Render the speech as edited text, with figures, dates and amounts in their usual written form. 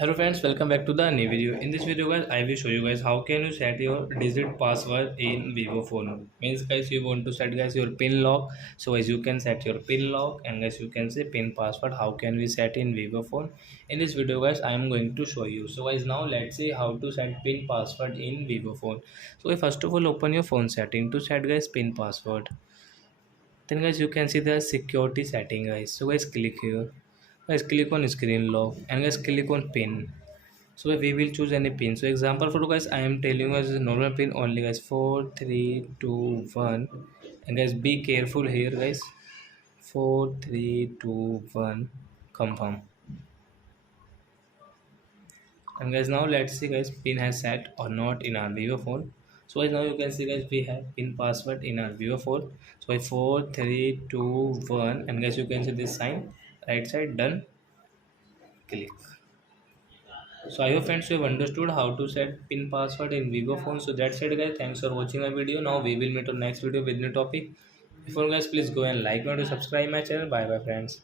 Hello friends, welcome back to the new video. In this video guys, I will show you guys how can you set your digit password in Vivo phone. Means guys you want to set guys your pin lock. So guys you can set your pin lock and guys you can say pin password. How can we set in Vivo phone? In this video guys, I am going to show you. So guys now let's see how to set pin password in Vivo phone. So guys, first of all open your phone setting to set guys pin password. Then guys you can see the security setting guys. So guys click here. Guys click on screen lock and guys click on pin. So we will choose any pin. So example for guys, I am telling you guys normal pin only guys, 4321, and guys be careful here guys, 4321, confirm. And guys now let's see guys pin has set or not in our Vivo phone. So guys now you can see guys we have pin password in our Vivo phone. So 4321, and guys you can see this sign right side, done, click. So I hope friends you have understood how to set pin password in Vivo phone. So that's it guys. Thanks for watching my video. Now we will meet on next video with new topic. Before guys please go and like and subscribe my channel. Bye bye friends.